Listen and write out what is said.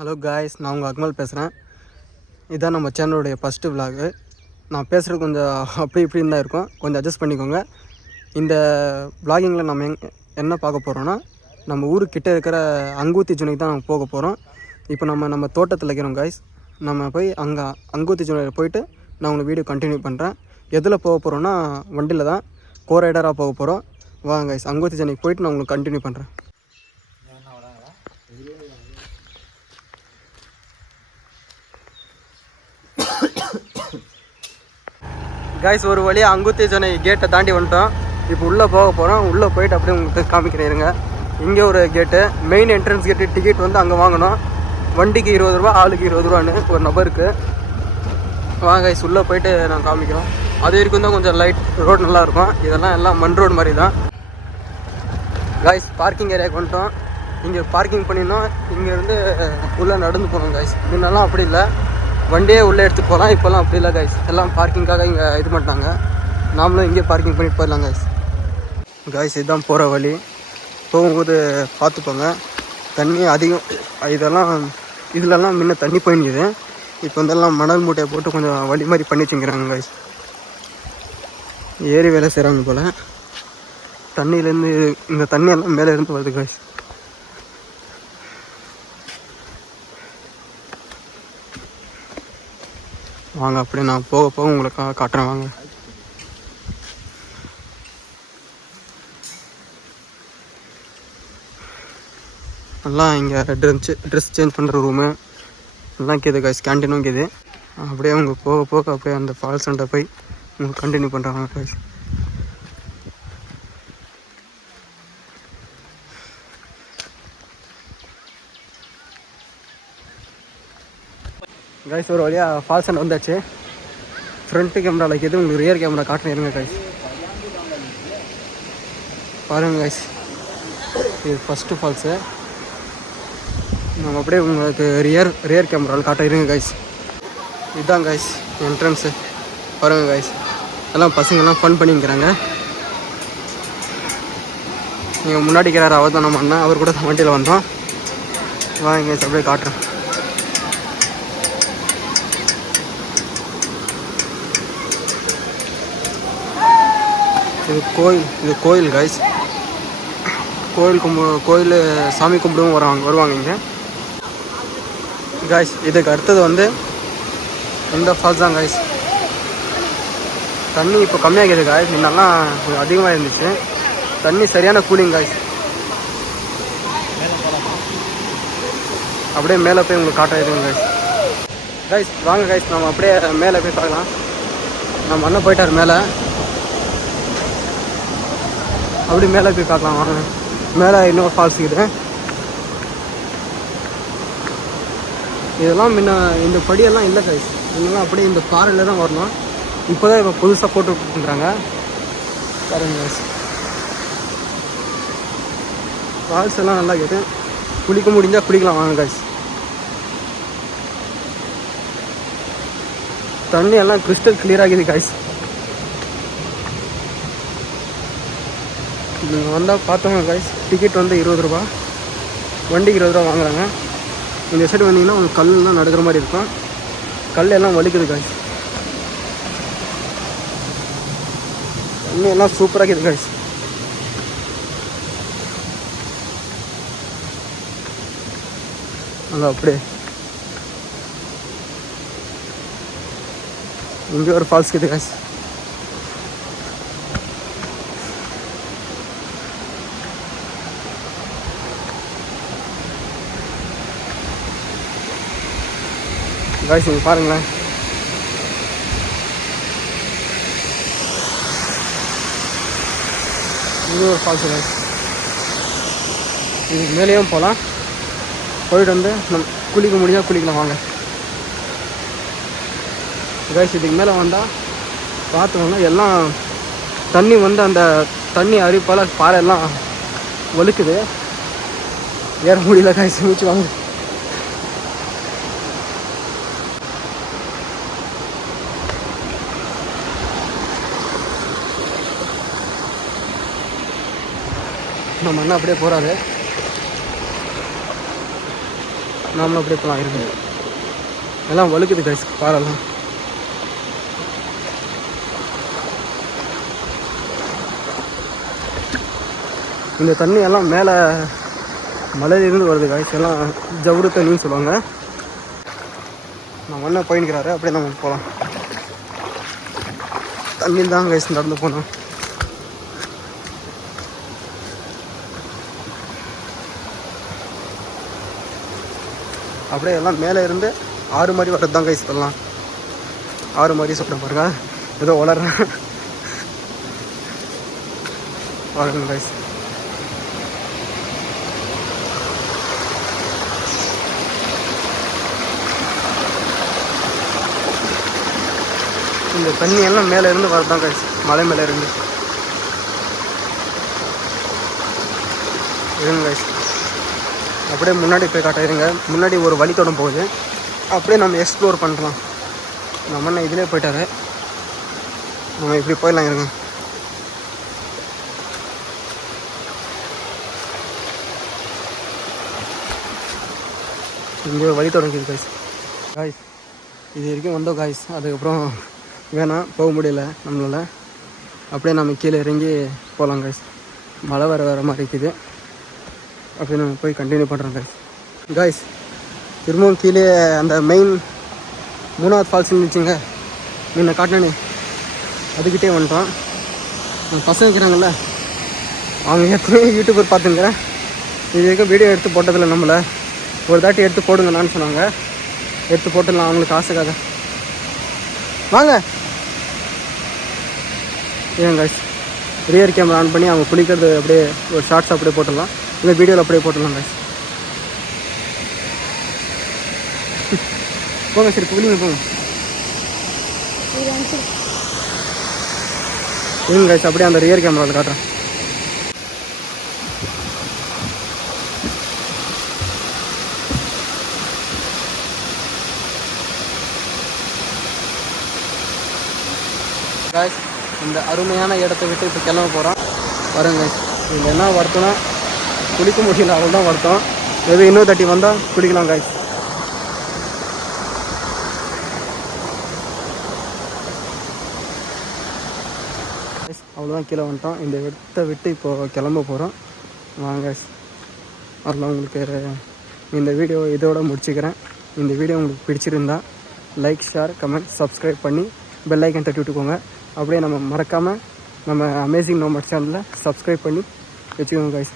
Hello guys, நான் உங்கள் அக்மல் பேசுகிறேன். இதுதான் நம்ம சேனலுடைய ஃபஸ்ட்டு விலாகு. நான் பேசுகிறது கொஞ்சம் அப்படி இப்படின்னு தான் இருக்கும், கொஞ்சம் அட்ஜஸ்ட் பண்ணிக்கோங்க. இந்த விலாகிங்கில் நம்ம என்ன பார்க்க போகிறோன்னா, நம்ம ஊருக்கிட்ட இருக்கிற அங்கூத்தி ஜுனைக்கு தான் நம்ம போக போகிறோம். இப்போ நம்ம தோட்டத்தில் இருக்கிறோம் காய்ஸ். நம்ம போய் அங்கே அங்கூத்தி ஜுனையில் போயிட்டு நான் உங்களுக்கு வீடியோ கண்டினியூ பண்ணுறேன். எதில் போக போகிறோன்னா வண்டியில் தான் கோரைடராக போக போகிறோம். வாங்க காய்ஸ், அங்கூத்தி ஜுனைக்கு போயிட்டு நான் உங்களுக்கு கண்டினியூ பண்ணுறேன். காய்ஸ், ஒரு வழியாக அங்குத்தி ஜனை கேட்டை தாண்டி வந்துட்டோம். இப்போ உள்ளே போக போகிறோம். உள்ளே போயிட்டு அப்படியே உங்களுக்கு காமிக்கிறேங்க. இங்கே ஒரு கேட்டு, மெயின் என்ட்ரன்ஸ் கேட்டு. டிக்கெட் வந்து அங்கே வாங்கணும். வண்டிக்கு 20 ரூபா, ஆளுக்கு 20 ரூபான்னு ஒரு நபருக்கு. வாங்க காய்ஸ், உள்ளே போயிட்டு நான் காமிக்கிறோம். அது வரைக்கும் தான் கொஞ்சம் லைட் ரோடு நல்லாயிருக்கும். இதெல்லாம் எல்லாம் மண் ரோடு மாதிரி தான். காய்ஸ், பார்க்கிங் ஏரியாவுக்கு வந்துட்டோம். இங்கே பார்க்கிங் பண்ணினோம். இங்கேருந்து உள்ளே நடந்து போகணும் காய்ஸ். முன்னெல்லாம் அப்படி இல்லை, வண்டியே உள்ளே எடுத்துகிட்டு போகலாம். இப்போல்லாம் அப்படி இல்லை காய்ஸ், எல்லாம் பார்க்கிங்காக இங்கே இது பண்ணிட்டாங்க. நாமளும் இங்கே பார்க்கிங் பண்ணிட்டு போயிடலாம் காய்ஸ். காய்ஸ், இதுதான் போகிற வழி. போகும்போது பார்த்துப்போங்க, தண்ணி அதிகம். இதிலெல்லாம் முன்ன தண்ணி போயிடுது. இப்போ வந்தெல்லாம் மணல் மூட்டையை போட்டு கொஞ்சம் வழி மாதிரி பண்ணி வச்சுக்கிறாங்க காய்ஸ். ஏரி வேலை செய்கிறாங்க போல். தண்ணியிலேருந்து இந்த தண்ணியெல்லாம் மேலே இருந்து வருது காய்ஸ். வாங்க, அப்படியே நான் போக போக உங்களுக்கு காட்டுறேன். வாங்க. எல்லாம் இங்கே ட்ரெஸ் சேஞ்ச் பண்ணுற ரூமு எல்லாம் இருக்குது காய்ஸ். கேன்டீனும் இருக்குது. அப்படியே அவங்க போக போக அப்படியே அந்த ஃபால்ஸ் அண்டை போய் உங்களுக்கு கண்டினியூ பண்ணுறாங்க காய்ஸ். காய்ஸ், ஒரு வழியாக ஃபால்ஸ் அண்ட் வந்தாச்சு. ஃப்ரண்ட்டு கேமராவில் இருக்குது, உங்களுக்கு ரியர் கேமரா காட்டுறேன் இருங்க காய்ஸ். பாருங்கள் காய்ஸ், இது ஃபஸ்ட்டு ஃபால்ஸு. நம்ம அப்படியே உங்களுக்கு ரியர் கேமராவில் காட்ட இருங்க காய்ஸ். இதுதான் காய்ஸ் என்ட்ரன்ஸு. பாருங்கள் காய்ஸ், எல்லாம் பசங்கள்லாம் ஃபன் பண்ணிக்கிறாங்க. நீங்கள் முன்னாடி இருக்கிறார், அவர் தான் நம்ம அண்ணன். அவர் கூட வண்டியில் வந்தோம். வாங்க காய்ஸ், அப்படியே காட்டுறேன். இது கோயில் காய்ஸ். கோயில் சாமி கும்பிடவும் வருவாங்க இங்கே காய்ஸ். இதுக்கு அடுத்தது வந்து இந்த ஃபால்ஸ் தான் காய்ஸ். தண்ணி இப்போ கம்மியாகிது காய்ஸ். முன்னெல்லாம் கொஞ்சம் அதிகமாக இருந்துச்சு. தண்ணி சரியான கூலிங் காய்ஸ். அப்படியே மேலே போய் உங்களுக்கு காட்டுறதுங்க காய்ஸ். காய்ஸ் வாங்க காய்ஸ், நம்ம அப்படியே மேலே போய் பார்க்கலாம். நம்ம அண்ணன் போயிட்டார் மேலே. அப்படி மேலே போய் பார்க்கலாம் வாங்க. மேலே இன்னொரு ஃபால்ஸ் இருக்குது. இதெல்லாம் முன்ன இந்த படியெல்லாம் இல்லை காய்ஸ். முன்னெல்லாம் அப்படியே இந்த பாறையில் தான் வரணும். இப்போ தான் இப்போ புதுசாக போட்டு விட்டுருக்குறாங்க பாருங்க காய்ஸ். ஃபால்ஸ் எல்லாம் நல்லா இருக்குது. குளிக்க முடிஞ்சால் குளிக்கலாம் வாங்க காய்ஸ். தண்ணி எல்லாம் கிறிஸ்டல் கிளியராகுது காய்ஸ். நீங்கள் வந்தால் பார்த்தோங்க காய்ஸ். டிக்கெட் வந்து 20 ரூபா, வண்டிக்கு 20 ரூபா வாங்குறாங்க. இந்த சைடு வந்தீங்கன்னா உங்களுக்கு கல்லாம் நடக்கிற மாதிரி இருக்கும். கல் எல்லாம் வலிக்குது காய்ஸ். தண்ணி எல்லாம் சூப்பராக இருக்குது காய்ஸ். அங்கே அப்படியே இங்கே ஒரு ஃபால்ஸ் இருக்குது காய்ஸ். காய்ஸ் இங்கே பாருங்களேன். இது ஒரு ஃபால்ஸ் காய்ஸ். இதுக்கு மேலேயும் போகலாம். போயிட்டு வந்து நம்ம குளிக்க முடிஞ்சால் குளிக்கலாம் வாங்க காய்ஸ். இதுக்கு மேலே வந்தால் பார்த்தோம்னா எல்லாம் தண்ணி வந்து அந்த தண்ணி அரிப்பால் பாறையெல்லாம் வலுக்குது. ஏற முடியல காய்ஸ், மூச்சு வாங்க. நம்ம அண்ணா அப்படியே போகிறாரு. நாமளும் அப்படியே போகலாம் இருக்கு. எல்லாம் வழுக்குது கைஸ் பாறைலாம். இந்த தண்ணி எல்லாம் மேலே மலையிலிருந்து வருது காய்ச்சி, எல்லாம் ஜவுறு தண்ணின்னு சொல்லுவாங்க. நம்ம அண்ணன் போயின்னுக்கிறாரு, அப்படியே நம்ம போகலாம். தண்ணியில் தான் காய்ச்சி நடந்து போனோம். அப்படியே எல்லாம் மேலே இருந்து ஆறு மாதிரி வர்றது தான் காய்ச்சி சொல்லலாம். ஆறு மாதிரி சொல்ல பாருங்க, ஏதோ வளர்றேன் வளருங்க காய்ச்சி. இந்த தண்ணி எல்லாம் மேலே இருந்து வரதான் காய்ச்சி, மலை மேலே இருந்து இருங்க காய்ச்சி. அப்படியே முன்னாடி போய் காட்ட இருங்க. முன்னாடி ஒரு வழித்தடம் போகுது, அப்படியே நம்ம எக்ஸ்ப்ளோர் பண்ணலாம். நம்ம என்ன இதிலே போயிட்டாரு, நம்ம இப்படி போயிடலாம் இருங்க. இங்கே வழி தொடங்குது காய்ஸ். காய்ஸ் இது வரைக்கும் வந்தோம் காய்ஸ், அதுக்கப்புறம் வேணாம் போக முடியல நம்மளால். அப்படியே நம்ம கீழே இறங்கி போகலாம் காய்ஸ். மழை வர மாதிரி இருக்குது. அப்படியே நம்ம போய் கண்டினியூ பண்ணுறோம் காய்ஸ். காய்ஸ் திரும்பவும் கீழே அந்த மெயின் 3வது ஃபால்ஸ் இருந்துச்சுங்க, முன்ன காட்டினே, அதுக்கிட்டே வந்துட்டோம். பசங்க இருக்கிறாங்கல்ல, அவங்க ஏற்கனவே யூடியூபர் பார்த்துங்கிறேன், இது வரைக்கும் வீடியோ எடுத்து போட்டதில்லை. நம்மளை ஒரு தாட்டி எடுத்து போடுங்கண்ணான்னு சொன்னாங்க. எடுத்து போட்டுடலாம் அவங்களுக்கு ஆசைக்காக. வாங்க ஏன் காய்ஸ், ரியர் கேமரா ஆன் பண்ணி அவங்க குளிக்கிறது அப்படியே ஒரு ஷார்ட்ஸ் அப்படியே போட்டுடலாம், இல்லை வீடியோவில் அப்படியே போட்டுடலாம் காய்ஸ். போங்க சரி குளிங்க போங்க. இருங்க காய்ஸ், அப்படியே அந்த ரியர் கேமராவில் காட்டுறேன். காய்ஸ் இந்த அருமையான இடத்த விட்டு இப்போ கிளம்ப போகிறோம். வருங்க காய்ஸ், இதில் என்ன வருத்தம்னா குளிக்க முடியல, அவள் தான் வருத்தம். எது இன்னொரு தட்டி வந்தால் குளிக்கலாம் காய்ஸ். அவ்வளோதான், கீழே வந்துட்டோம். இந்த இடத்த விட்டு இப்போது கிளம்ப போகிறோம். வாங்க காய்ஸ், அதில் உங்களுக்கு இந்த வீடியோ இதோடு முடிச்சுக்கிறேன். இந்த வீடியோ உங்களுக்கு பிடிச்சிருந்தா லைக், ஷேர், கமெண்ட், சப்ஸ்கிரைப் பண்ணி பெல் ஐக்கன் தட்டி விட்டுக்கோங்க. அப்படியே நம்ம மறக்காமல் நம்ம அமேசிங் நோமட் சேனலில் சப்ஸ்கிரைப் பண்ணி வச்சுக்கோங்க காய்ஸ்.